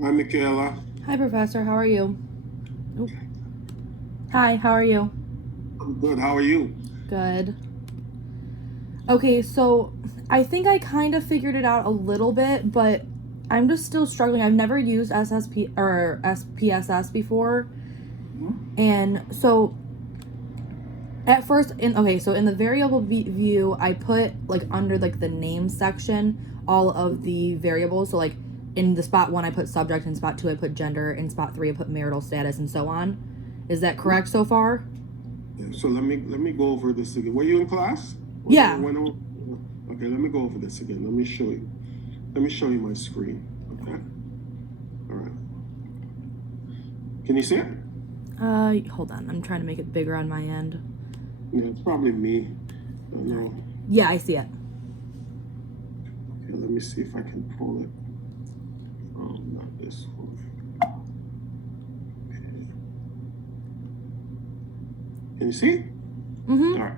Hi, Michaela. Hi, Professor. How are you? Oop. Hi, how are you? I'm good. How are you? Good. Okay, so I think I kind of figured it out a little bit, but I'm just still struggling. I've never used SSP or SPSS before. And so at first in the variable view, I put like under like the name section all of the variables. So like in the spot 1 I put subject, in spot 2 I put gender, in spot 3 I put marital status, and so on. Is that correct so far? Yeah, so let me go over this again. Were you in class? When I Yeah. went over. Okay, let me go over this again. Let me show you. Let me show you my screen. Okay. All right. Can you see it? Hold on. I'm trying to make it bigger on my end. Yeah, it's probably me. I don't know. Yeah, I see it. Okay, let me see if I can pull it. Not this one. Okay. Can you see? Mm-hmm. All right.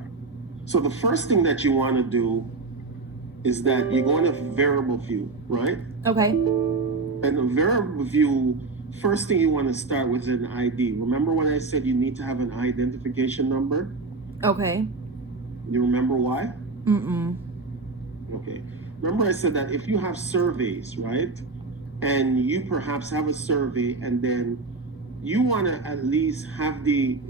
So the first thing that you want to do is that you go into variable view, right? Okay. And the variable view, first thing you want to start with is an ID. Remember when I said you need to have an identification number? Okay. You remember why? Mm-mm. Okay. Remember I said that if you have surveys, right? And you perhaps have a survey and then you want to at least have the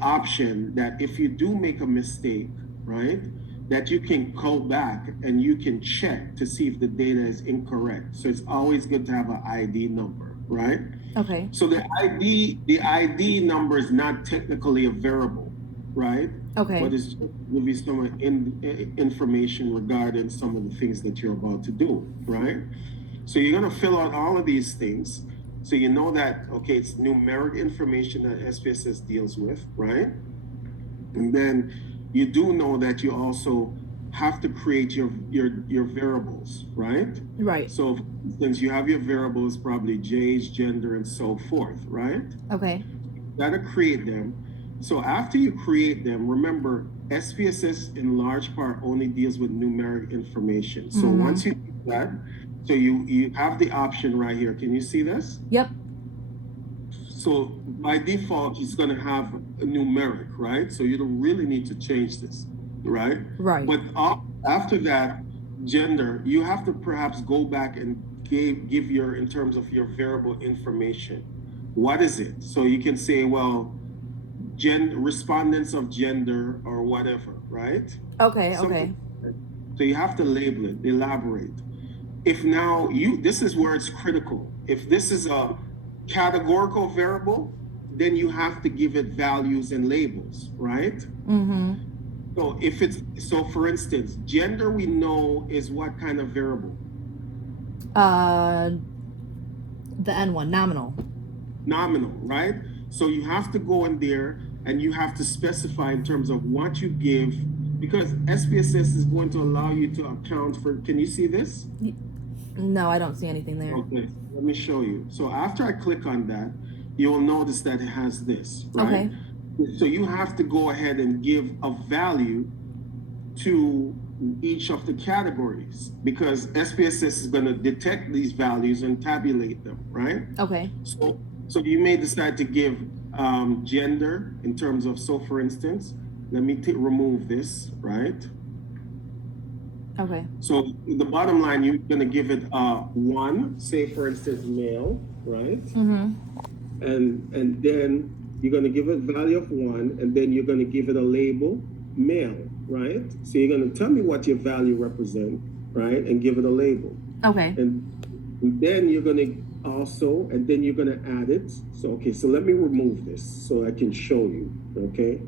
option that if you do make a mistake, right? That you can call back and you can check to see if the data is incorrect. So it's always good to have an ID number, right? Okay. So the ID number is not technically a variable, right? Okay. But it's will be some information regarding some of the things that you're about to do, right? So you're gonna fill out all of these things. So you know that okay, it's numeric information that SPSS deals with, right? And then you do know that you also have to create your variables, right? Right. So for instance, you have your variables, probably age, gender, and so forth, right? Okay. You gotta create them. So after you create them, remember SPSS in large part only deals with numeric information. So once you do that, so you have the option right here. Can you see this? Yep. So by default, it's going to have a numeric, right? So you don't really need to change this, right? Right. But after that, gender, you have to perhaps go back and give your, in terms of your variable information. What is it? So you can say, well, respondents of gender or whatever, right? Okay. Something. Okay. So you have to label it, elaborate. If now this is where it's critical. If this is a categorical variable, then you have to give it values and labels, right? Mm-hmm. So if it's, so for instance, gender we know is what kind of variable? Uh, the N one, nominal. Nominal, right? So you have to go in there and you have to specify in terms of what you give, because SPSS is going to allow you to account for, can you see this? No, I don't see anything there. Okay, let me show you. So after I click on that, you'll notice that it has this, right? Okay. So you have to go ahead and give a value to each of the categories because SPSS is going to detect these values and tabulate them, right? Okay. So you may decide to give gender in terms of, so for instance, let me remove this, right? Okay. So the bottom line, you're going to give it 1, say for instance, male, right? Mm-hmm. And then you're going to give it value of 1, and then you're going to give it a label, male, right? So you're going to tell me what your value represent, right? And give it a label. Okay. And then you're going to also, and then you're going to add it. So, okay, so let me remove this so I can show you, okay?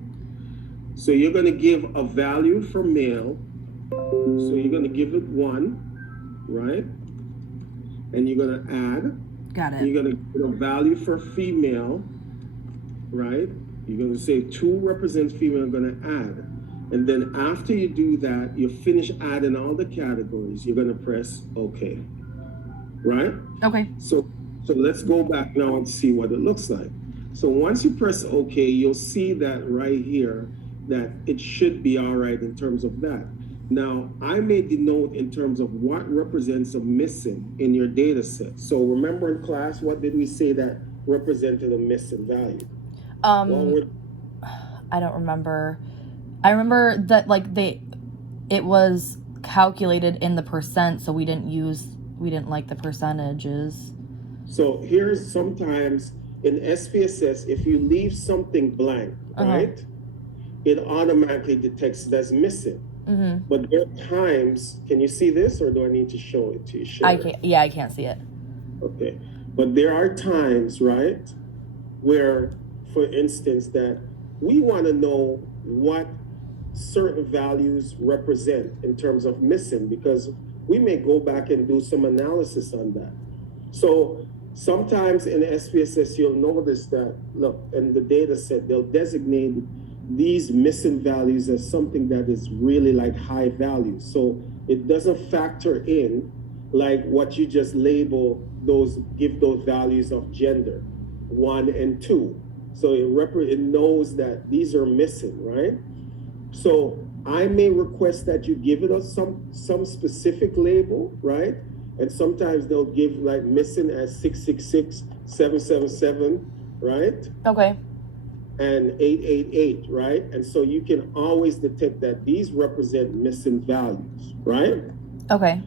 So you're going to give a value for male. So you're going to give it 1, right? And you're going to add. Got it. You're going to give a value for female, right? You're going to say 2 represents female, I'm going to add. And then after you do that, you finish adding all the categories, you're going to press OK, right? Okay. So let's go back now and see what it looks like. So once you press OK, you'll see that right here that it should be all right in terms of that. Now, I made the note in terms of what represents a missing in your data set. So remember in class, what did we say that represented a missing value? What would I don't remember. I remember that like it was calculated in the percent, so we didn't like the percentages. So here's sometimes in SPSS, if you leave something blank, right, it automatically detects it as missing. But there are times, can you see this, or do I need to show it to you? I can't. Yeah, I can't see it. Okay, but there are times, right, where, for instance, that we want to know what certain values represent in terms of missing, because we may go back and do some analysis on that. So sometimes in SPSS, you'll notice that, look, in the data set, they'll designate these missing values as something that is really like high value. So it doesn't factor in like what you just label those, give those values of gender, 1 and 2. So it knows that these are missing, right? So I may request that you give it some specific label, right? And sometimes they'll give like missing as 666, 777, right? Okay. And 888, right? And so you can always detect that these represent missing values, right? Okay.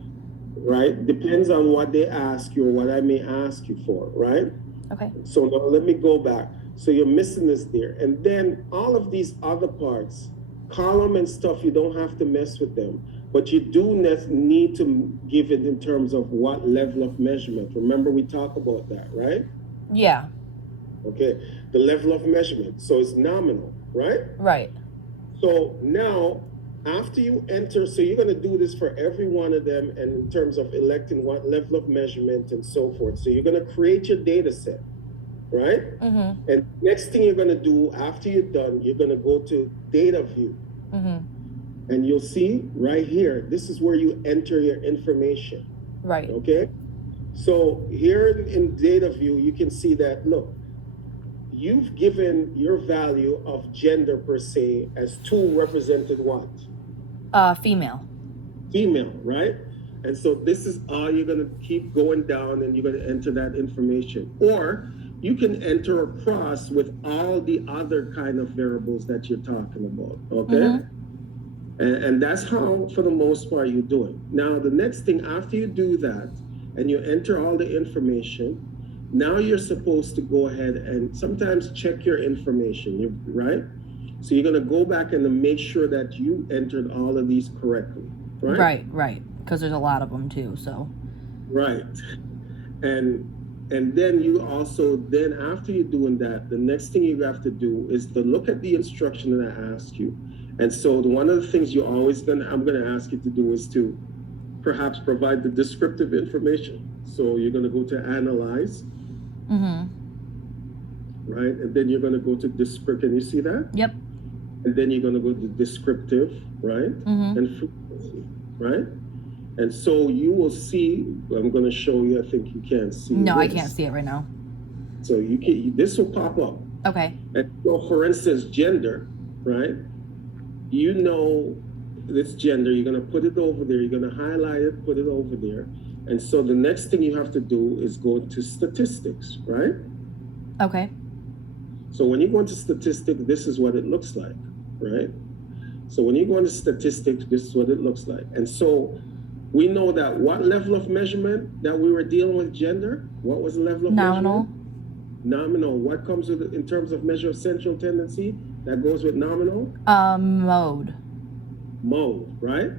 Right? Depends on what they ask you or what I may ask you for, right? Okay. So now let me go back. So you're missing this there. And then all of these other parts, column and stuff, you don't have to mess with them. But you do need to give it in terms of what level of measurement. Remember we talked about that, right? Yeah. Okay, the level of measurement. So it's nominal, right? Right. So now, after you enter, so you're going to do this for every one of them, and in terms of electing what level of measurement and so forth. So you're going to create your data set, right? And next thing you're going to do after you're done, you're going to go to data view. And you'll see right here, this is where you enter your information. Right. Okay? So here in data view, you can see that, look, you've given your value of gender per se as 2 represented what? Female. Female, right? And so this is all you're going to keep going down, and you're going to enter that information. Or you can enter across with all the other kind of variables that you're talking about, okay? And that's how, for the most part, you do it. Now, the next thing, after you do that, and you enter all the information, now you're supposed to go ahead and sometimes check your information, right? So you're going to go back and make sure that you entered all of these correctly, right? Right. Because there's a lot of them too, so. Right. And then you also, then after you're doing that, the next thing you have to do is to look at the instruction that I asked you. And so one of the things I'm going to ask you to do is to perhaps provide the descriptive information. So you're going to go to analyze. Right? And then you're going to go to descriptive. Can you see that? Yep. And then you're going to go to descriptive, right? And frequency, right? And so you will see, I'm going to show you, I think you can see. No, I can't see it right now. So you can, this will pop up. Okay. And so for instance, gender, right? You know this gender, you're going to put it over there, you're going to highlight it, put it over there. And so the next thing you have to do is go to statistics, right? Okay. So when you go into statistics, this is what it looks like, right? So when you go into statistics, this is what it looks like. And so we know that what level of measurement that we were dealing with gender, what was the level of measurement? Nominal. What comes with in terms of measure of central tendency that goes with nominal? Mode, right?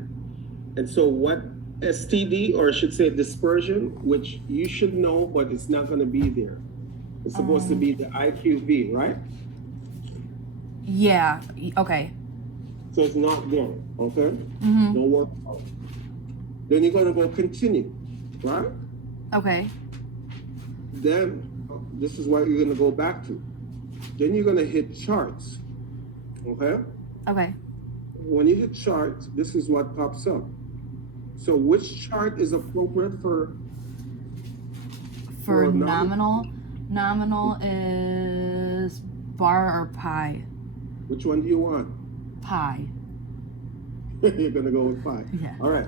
And so what STD, or I should say dispersion, which you should know, but it's not going to be there. It's supposed to be the IQV, right? Yeah. Okay. So it's not there, okay? Don't work out. Then you're going to go continue, right? Okay. Then this is what you're going to go back to. Then you're going to hit charts, okay? Okay. When you hit charts, this is what pops up. So which chart is appropriate for nominal? Nominal is bar or pi? Which one do you want? Pi. You're gonna go with pi. Yeah. All right.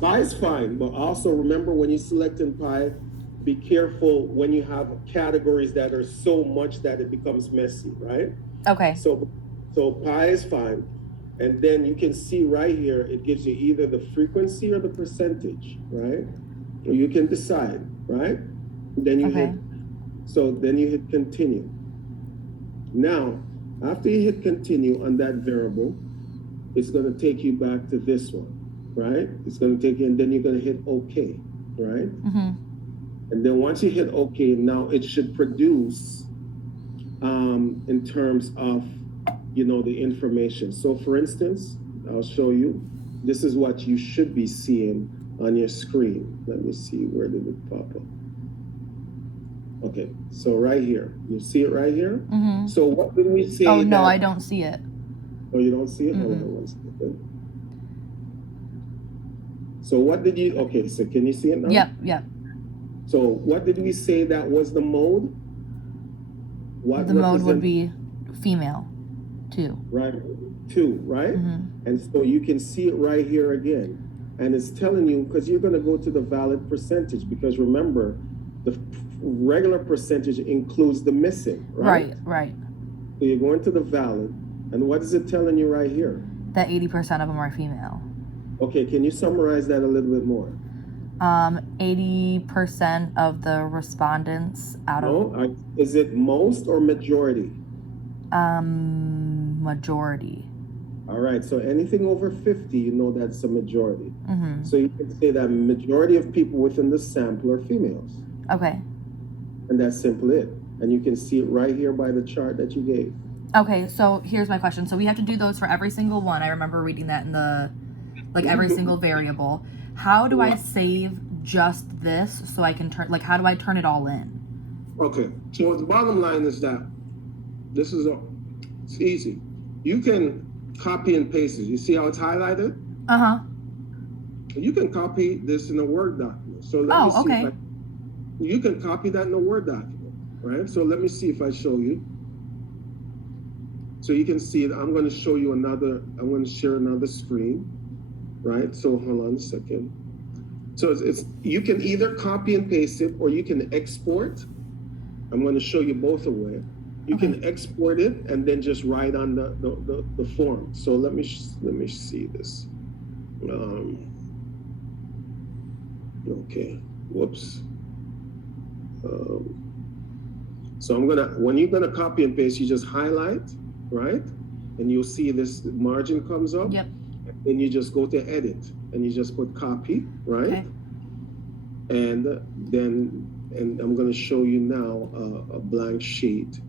Pi is fine, but also remember when you select in pi, be careful when you have categories that are so much that it becomes messy, right? Okay. So pi is fine. And then you can see right here, it gives you either the frequency or the percentage, right? Or you can decide, right? Then you Okay. then you hit continue. Now, after you hit continue on that variable, it's going to take you back to this one, right? It's going to take you, and then you're going to hit OK, right? Mm-hmm. And then once you hit OK, now it should produce in terms of, the information. So for instance, I'll show you. This is what you should be seeing on your screen. Let me see, where did it pop up? Okay, so right here. You see it right here? Mm-hmm. So what did we say? Oh, no, I don't see it. Oh, you don't see it? Mm-hmm. Hold on one second. So what did you, okay, so can you see it now? Yep. So what did we say that was the mode? What the mode would be female, 2. Right, 2, right? Mm-hmm. And so you can see it right here again. And it's telling you, because you're going to go to the valid percentage, because remember, the regular percentage includes the missing, right? Right. So you're going to the valid, and what is it telling you right here? That 80% of them are female. Okay, can you summarize that a little bit more? 80% of the respondents out of... No, is it most or majority? Majority. All right, so anything over 50, you know that's a majority. Mm-hmm. So you can say that majority of people within the sample are females. Okay. And that's simply it. And you can see it right here by the chart that you gave. Okay, so here's my question. So we have to do those for every single one. I remember reading that in the, every single variable. How do I save just this so I can turn, how do I turn it all in? Okay, so the bottom line is that it's easy. You can copy and paste it. You see how it's highlighted? Uh-huh. You can copy this in a Word document. So let me see okay. You can copy that in a Word document, right? So let me see if I show you. So you can see it. I'm going to show you I'm going to share another screen, right? So hold on a second. So you can either copy and paste it, or you can export. I'm going to show you both a way. You can export it and then just write on the form. So let me see this. Okay. Whoops. So when you're gonna copy and paste, you just highlight, right? And you'll see this margin comes up. Yep. Then you just go to edit and you just put copy, right? Okay. And I'm gonna show you now a blank sheet,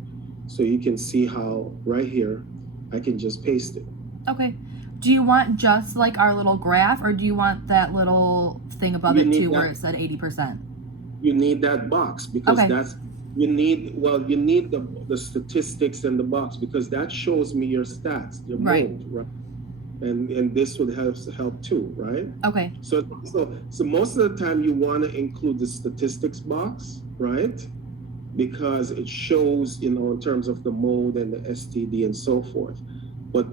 so you can see how right here I can just paste it. Okay. Do you want just like our little graph, or do you want that little thing above it too, where it said 80%? You need that box, because you need the statistics in the box, because that shows me your stats, your mode, right? And this would help too, right? Okay. So most of the time you want to include the statistics box, right? Because it shows, in terms of the mode and the STD and so forth. But,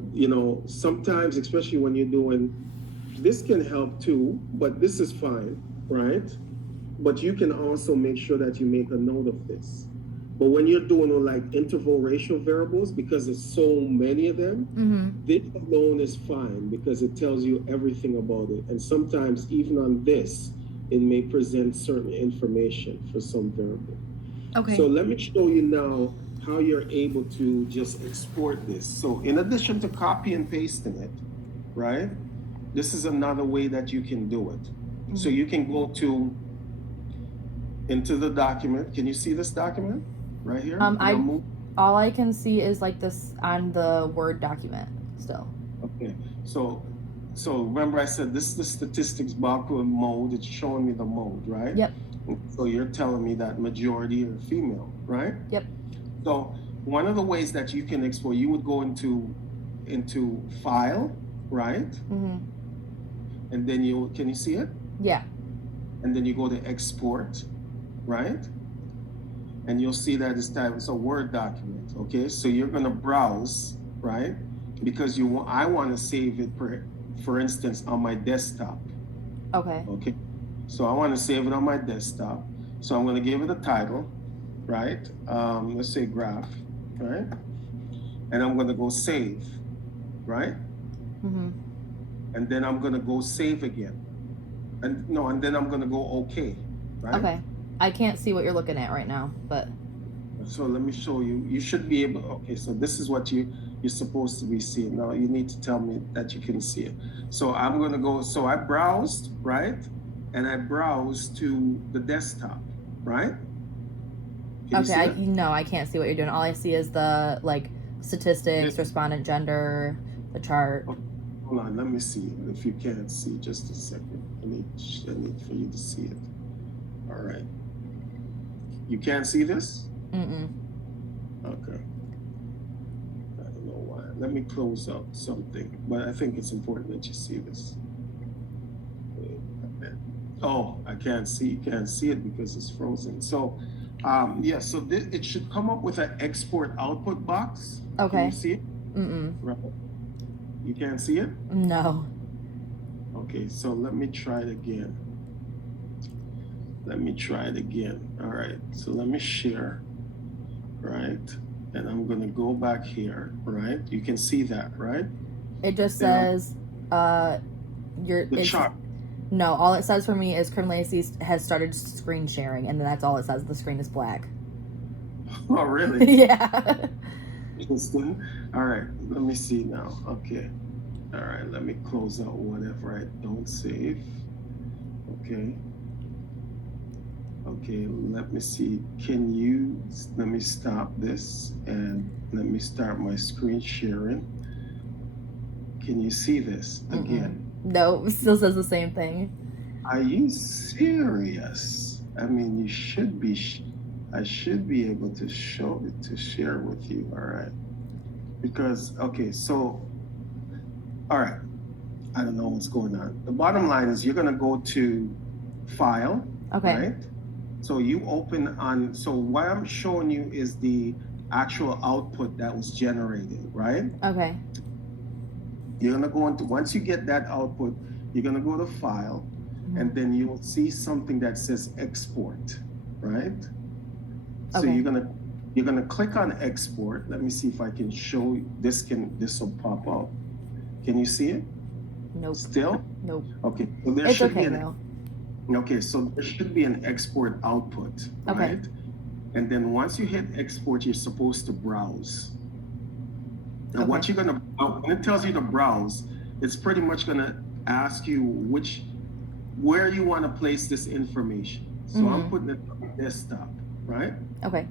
sometimes, especially when you're doing, this can help too, but this is fine, right? But you can also make sure that you make a note of this. But when you're doing interval ratio variables, because there's so many of them, this alone is fine, because it tells you everything about it. And sometimes even on this, it may present certain information for some variable. Okay. So let me show you now how you're able to just export this. So in addition to copy and pasting it, right? This is another way that you can do it. So you can go into the document. Can you see this document right here? All I can see is this on the Word document still. Okay. So remember I said this is the statistics box with mode. It's showing me the mode, right? Yep. So you're telling me that majority are female, right? Yep. So one of the ways that you can export, you would go into file, right? Mm-hmm. And then can you see it? Yeah. And then you go to export, right? And you'll see that it's a Word document, okay? So you're gonna browse, right? Because I want to save it for instance, on my desktop. Okay. Okay. So I want to save it on my desktop. So I'm going to give it a title, right? Let's say graph, right? And I'm going to go save, right? Mm-hmm. And then I'm going to go save again. And no, and then I'm going to go okay, right? Okay. I can't see what you're looking at right now, but So let me show you. You should be able, okay, so this is what you're supposed to be seeing. Now you need to tell me that you can see it. So I'm going to go, so I browsed, right? And I browsed to the desktop, right? Can you see okay. it? No, I can't see what you're doing. All I see is the like statistics, This- respondent gender, the chart. okay, hold on, let me see. If you can't see, just a second. I need for you to see it. All right. You can't see this? Mm-mm. Okay. I don't know why. Let me close out something, but I think it's important that you see this. Oh, I can't see. You can't see it because it's frozen. So, yeah. So it should come up with an export output box. Can Okay. you see it? Mm-mm. Right. You can't see it? No. Okay. So let me try it again. Let me try it again. All right. So let me share. Right. And I'm gonna go back here. Right. You can see that, right? It just Then says, the it's chart. no. All it says for me is Krim Lacey has started screen sharing, and then that's all it says. The screen is black. Oh, really? Yeah. Interesting. All right. Let me see now. Okay. All right. Let me close out whatever I don't save. Okay. Okay. Let me see. Let me stop this and let me start my screen sharing. Can you see this again? No, still says the same thing. Are you serious? I mean, you should be. I should be able to show it to share with you. All right. Because okay, so all right. I don't know what's going on. The bottom line is you're gonna go to File. Okay. Right? So you open on. So what I'm showing you is the actual output that was generated. Right? Okay. You're gonna go into once you get that output, you're gonna go to File, and then you'll see something that says Export, right? So Okay. you're gonna click on Export. Let me see if I can show you. This will pop up. Can you see it? Nope. Still? Nope. Okay. So there It's should okay be though. okay. So there should be an export output, Okay. right? And then once you hit export, you're supposed to browse. Now, what Okay. you're gonna when it tells you to browse, it's pretty much gonna ask you where you want to place this information. So I'm putting it on the desktop, right? Okay.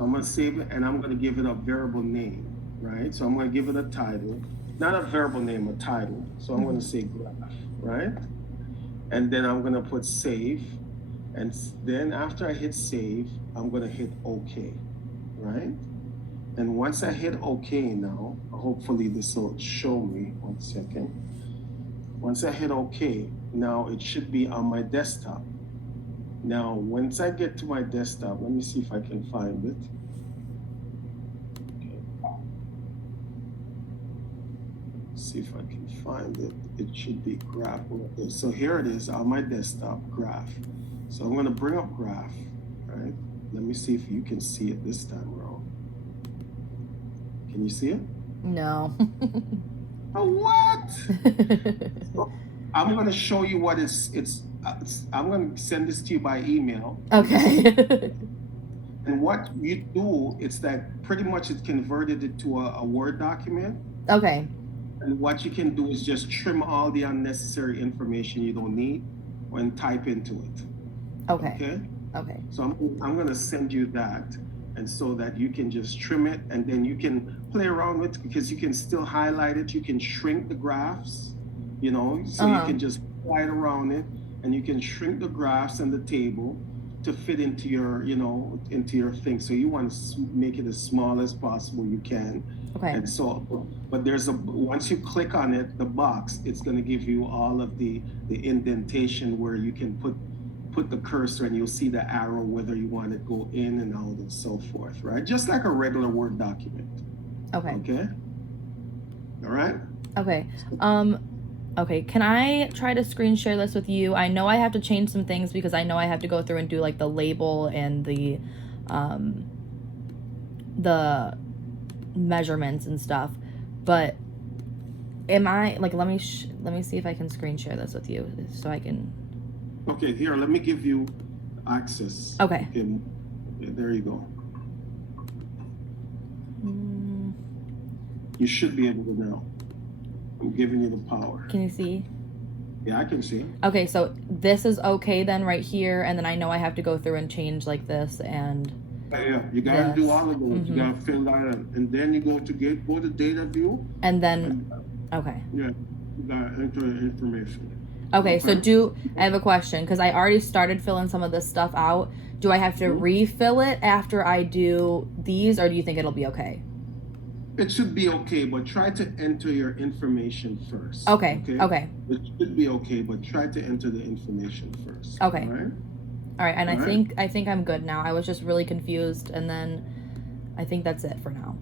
I'm gonna save it and I'm gonna give it a variable name, right? So I'm gonna give it a title, not a variable name, a title. So I'm gonna say graph, right? And then I'm gonna put save, and then after I hit save, I'm gonna hit OK, right? And once I hit OK now, hopefully this will show me. 1 second. Once I hit OK, now it should be on my desktop. Now, once I get to my desktop, let me see if I can find it. Okay. See if I can find it. It should be graph. So here it is on my desktop, graph. So I'm gonna bring up graph, right? Let me see if you can see it this time around. Can you see it? No. Oh, what? So I'm gonna show you what I'm gonna send this to you by email. Okay. And what you do, it's that pretty much it converted it to a Word document. Okay. And what you can do is just trim all the unnecessary information you don't need and type into it. Okay. Okay? Okay. So I'm gonna send you that, and so that you can just trim it, and then you can play around with it because you can still highlight it. You can shrink the graphs, so you can just slide around it, and you can shrink the graphs and the table to fit into your, into your thing. So you want to make it as small as possible you can. Okay. And so, but once you click on it, the box, it's going to give you all of the indentation where you can put the cursor, and you'll see the arrow whether you want to go in and out and so forth, right? Just like a regular Word document. Okay. Okay. All right. Okay. Okay, can I try to screen share this with you? I know I have to change some things because I know I have to go through and do like the label and the measurements and stuff. But am I like let me see if I can screen share this with you so I can. Okay, here, let me give you access. Okay. Yeah, there you go. You should be able to now. I'm giving you the power. Can you see? Yeah, I can see. Okay, so this is okay then right here, and then I know I have to go through and change like this and. Yeah, you gotta this. do all of those. Mm-hmm. You gotta fill that in, and then you go to go to data view. And then, okay. Yeah, you gotta enter the information. Okay, so I have a question because I already started filling some of this stuff out. Do I have to refill it after I do these, or do you think it'll be okay? It should be okay, but try to enter your information first. Okay. Okay. It should be okay, but try to enter the information first. Okay. All right. And I think I'm good now. I was just really confused, and then I think that's it for now.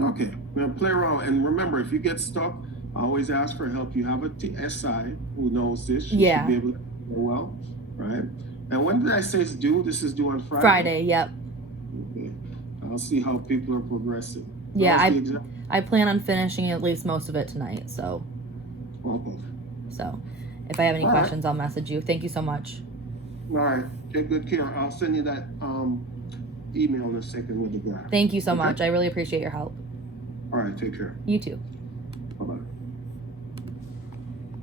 Okay. Now play around, and remember, if you get stuck, always ask for help. You have a SI who knows this. You should be able to do well, right? And when did I say it's due? This is due on Friday. Friday. Yep. Okay. I'll see how people are progressing. Yeah, I plan on finishing at least most of it tonight. So. Okay. So, if I have any questions, I'll message you. Thank you so much. All right. Take good care. I'll send you that email in a second with the graph. Thank you so much. I really appreciate your help. All right. Take care. You too. Bye-bye.